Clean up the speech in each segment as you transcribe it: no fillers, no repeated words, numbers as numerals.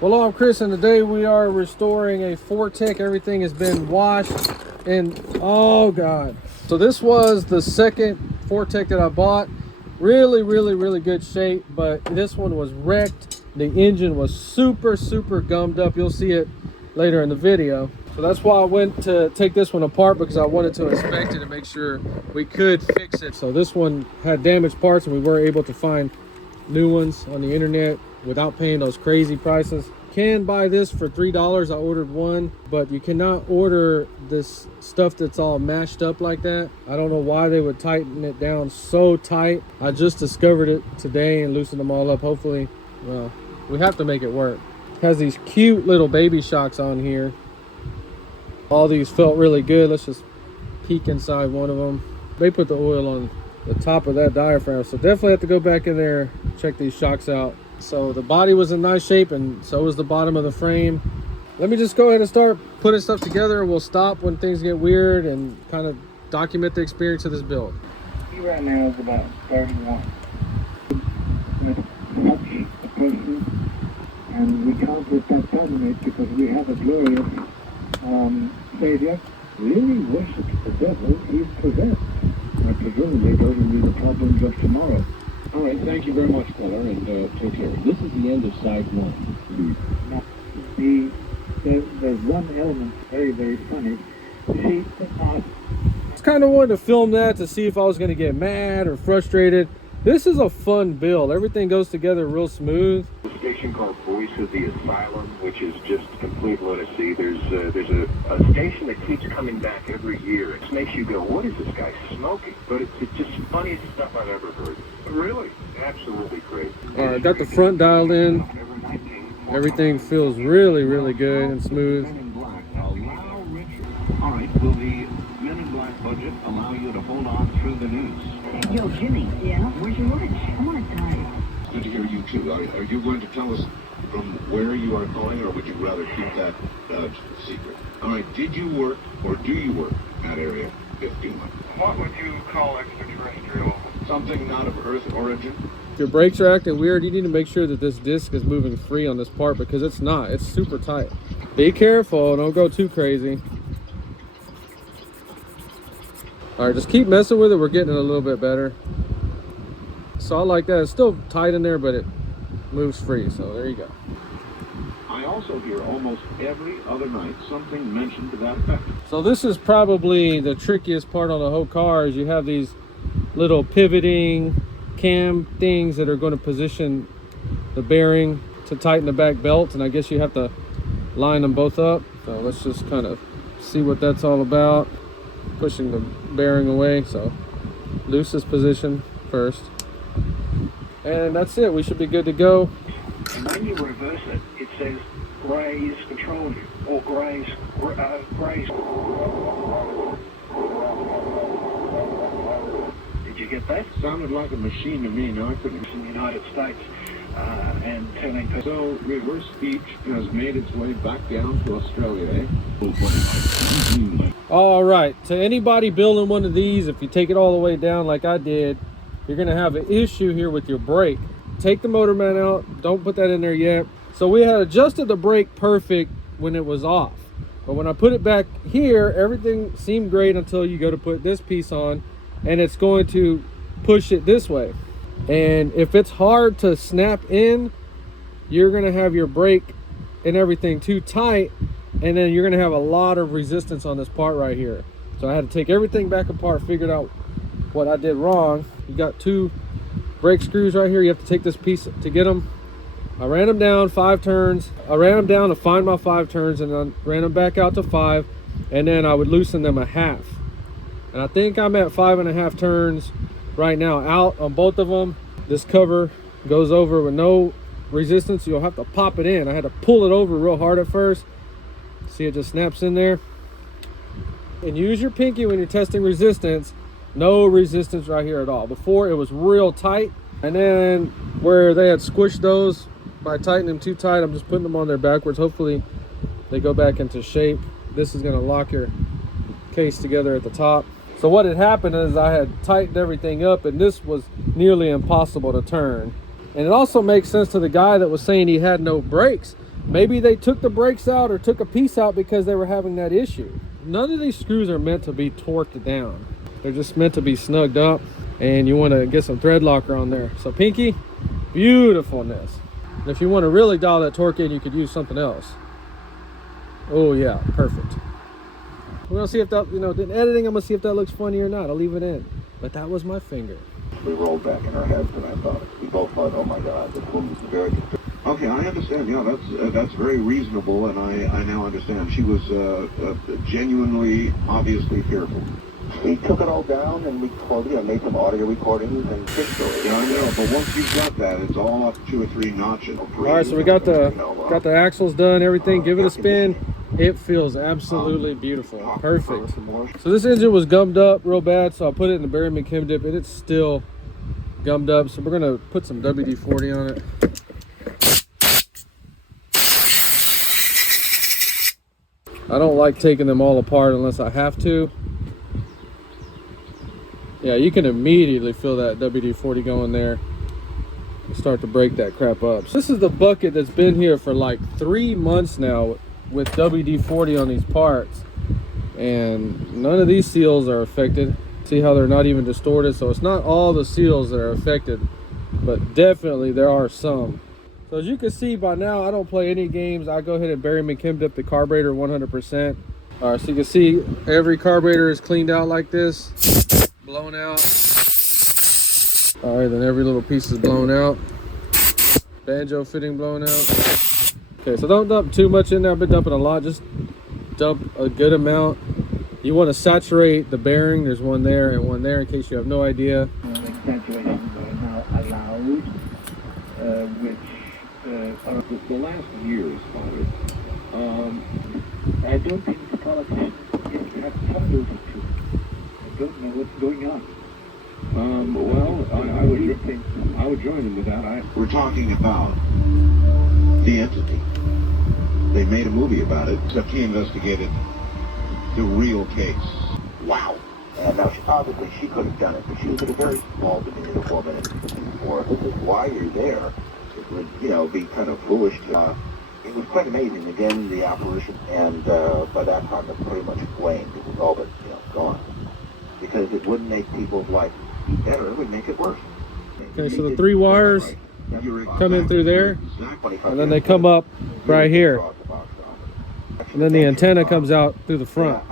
Hello, I'm Chris, and today we are restoring a Fortec. Everything has been washed and oh god. So this was the second Fortec that I bought. Really good shape, but this one was wrecked. The engine was super gummed up. You'll see it later in the video. So that's why I went to take this one apart, because I wanted to inspect it and make sure we could fix it. So this one had damaged parts and we were able to find new ones on the internet without paying those crazy prices. You can buy this for $3. I ordered one, but you cannot order this stuff that's all mashed up like that. I don't know why they would tighten it down so tight. I just discovered it today and loosened them all up. Hopefully, well, we have to make it work. It has these cute little baby shocks on here. All these felt really good. Let's just peek inside one of them. They put the oil on the top of that diaphragm, so definitely have to go back in there, check these shocks out. So the body was in nice shape, and so was the bottom of the frame. Let me just go ahead and start putting stuff together. We'll stop when things get weird and kind of document the experience of this build. Right now is about 31. With such a person, and we can't let that dominate because we have a glorious Savior. Really worship the devil he's possessed. And presumably those will be the problems of tomorrow. All right, thank you very much, caller, and take care. This is the end of side one. Now, there's one element very funny. See, Just kind of wanted to film that to see if I was going to get mad or frustrated. This is a fun build. Everything goes together real smooth. A station called Voice of the Asylum, which is just complete lunacy. There's a station that keeps coming back every year. It makes you go, what is this guy smoking? But it's just funniest stuff I've ever heard. Really? Absolutely great. All right, got the front dialed in. Everything feels really good and smooth. All right, will the Men in Black budget allow you to hold on through the news? Yo, Jimmy. Yeah? Where's your lunch? I want to die. Good to hear you too. Are you going to tell us from where you are calling, or would you rather keep that secret? All right, did you work or do you work at Area 51? What would you call extraterrestrial? Something not of Earth origin? If your brakes are acting weird, you need to make sure that this disc is moving free on this part, because it's not. It's super tight. Be careful. Don't go too crazy. All right, just keep messing with it. We're getting it a little bit better. So I like that. It's still tight in there, but it moves free. So there you go. I also hear almost every other night something mentioned to that effect. So this is probably the trickiest part on the whole car, is you have these little pivoting cam things that are going to position the bearing to tighten the back belt, and I guess you have to line them both up. So let's just kind of see what that's all about. Pushing the bearing away, so loose this position first, and that's it. We should be good to go. and when you reverse it, it says Gray's control you, or Gray's. Did you get that? Sounded like a machine to me. No, I couldn't. In the United States, and telling people. So reverse speech has made its way back down to Australia, eh? All right, to anybody building one of these, if you take it all the way down like I did, you're gonna have an issue here with your brake. Take the motor mount out. Don't put that in there yet. So we had adjusted the brake perfect when it was off, but when I put it back here, everything seemed great until you go to put this piece on, and it's going to push it this way. And if it's hard to snap in, you're gonna have your brake and everything too tight, and then you're gonna have a lot of resistance on this part right here. So I had to take everything back apart, figured out what I did wrong. You got two brake screws right here. You have to take this piece to get them. I ran them down 5 turns. I ran them down to find my 5 turns, and then ran them back out to 5, and then I would loosen them a half. And I think I'm at 5.5 turns right now out on both of them. This cover goes over with no resistance. You'll have to pop it in. I had to pull it over real hard at first. See, it just snaps in there. And use your pinky when you're testing resistance. No resistance right here at all. Before, it was real tight, and then where they had squished those, by tightening them too tight, I'm just putting them on there backwards. Hopefully they go back into shape. This is going to lock your case together at the top. So what had happened is I had tightened everything up, and this was nearly impossible to turn. And it also makes sense to the guy that was saying he had no brakes, Maybe they took the brakes out or took a piece out because they were having that issue. None of these screws are meant to be torqued down. They're just meant to be snugged up, and you want to get some thread locker on there. So pinky, beautifulness. And if you want to really dial that torque in, you could use something else. Oh yeah, perfect. We're gonna see if that, in editing, I'm gonna see if that looks funny or not. I'll leave it in. But that was my finger. We rolled back in our heads, and I thought, we both thought, oh my God, this woman's very good. Okay, I understand. Yeah, that's very reasonable, and I now understand. She was genuinely, obviously fearful. We took it all down and we made some audio recordings and fixed it. Yeah, I know, but once you've got that, it's all up 2 or 3 notches. All right, so we got the axles done, everything. Give it a spin. It feels absolutely beautiful. Perfect. So this engine was gummed up real bad, so I put it in the Barry McKim dip, and it's still gummed up. So we're gonna put some WD-40 on it. I don't like taking them all apart unless I have to. Yeah, you can immediately feel that WD-40 going there and start to break that crap up. So this is the bucket that's been here for like 3 months now with WD-40 on these parts, and none of these seals are affected. See how they're not even distorted? So it's not all the seals that are affected, but definitely there are some. So as you can see by now, I don't play any games. I go ahead and Barry McKim dip the carburetor 100%. All right, so you can see every carburetor is cleaned out like this, blown out. All right, then every little piece is blown out. Banjo fitting blown out. Okay, so don't dump too much in there. I've been dumping a lot. Just dump a good amount. You want to saturate the bearing. There's one there and one there in case you have no idea. Exaggerations are now allowed, which are The last years, Father, I don't think the politicians have told the truth. I don't know what's going on. I would join him with that. We're talking about the entity. They made a movie about it, except he investigated the real case. Wow. And now, obviously, she could have done it, but she was a very small, diminutive woman. And for why you're there, it would, be kind of foolish to... it was quite amazing, again, the apparition. And by that time, it pretty much flamed. It was all but, gone. Because it wouldn't make people's life better. It would make it worse. Okay, so the 3 wires come in through there, and then they come up right here. And then the antenna comes out through the front.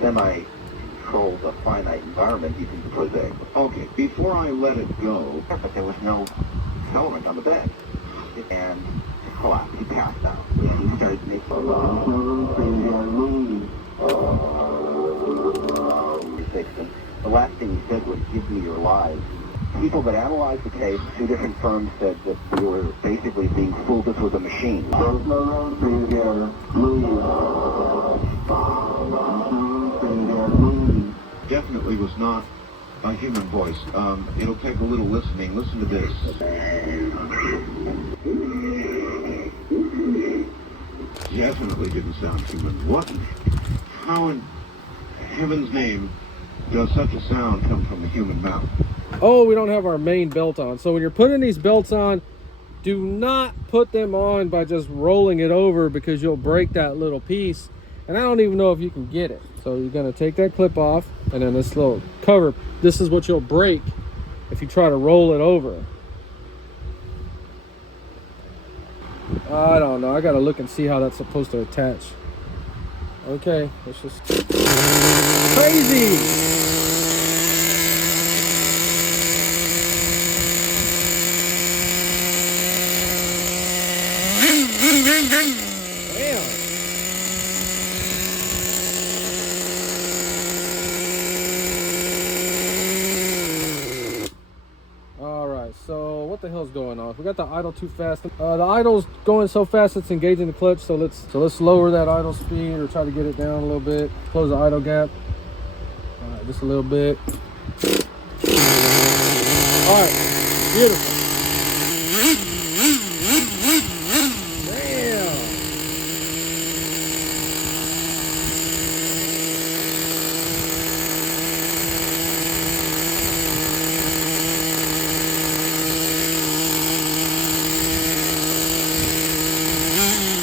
Semi-control the finite environment you can predict. Okay, before I let it go... But there was no element on the bed. And it collapsed. He passed out. He started making... The last thing he said was, "Give me your lives." People that analyzed the case, 2 different firms said that we were basically being fooled. This was a machine. Definitely was not a human voice. It'll take a little listening. Listen to this. Definitely didn't sound human. How in heaven's name does such a sound come from a human mouth? Oh, we don't have our main belt on. So when you're putting these belts on, do not put them on by just rolling it over, because you'll break that little piece. And I don't even know if you can get it. So you're going to take that clip off, and then this little cover, this is what you'll break if you try to roll it over. I don't know. I got to look and see how that's supposed to attach. Okay, it's just crazy. Alright, so what the hell's going on? We got the idle too fast. The idle's going so fast it's engaging the clutch, so let's lower that idle speed, or try to get it down a little bit. Close the idle gap. Alright, just a little bit. Alright, beautiful. Damn.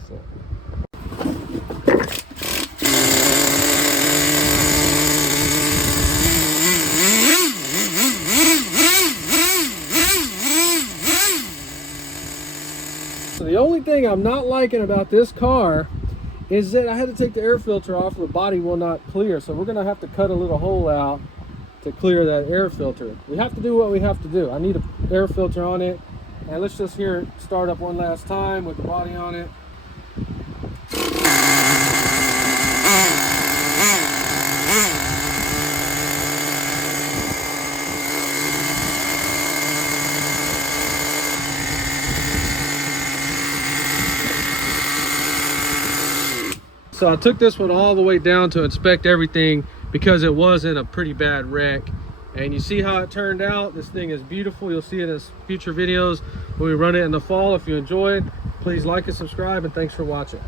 beautiful. So the only thing I'm not liking about this car is that I had to take the air filter off. The body will not clear, so we're gonna have to cut a little hole out to clear that air filter. We have to do what we have to do. I need an air filter on it, and let's just hear it start up one last time with the body on it. So I took this one all the way down to inspect everything because it was in a pretty bad wreck. And you see how it turned out. This thing is beautiful. You'll see it in future videos when we run it in the fall. If you enjoyed, please like and subscribe, and thanks for watching.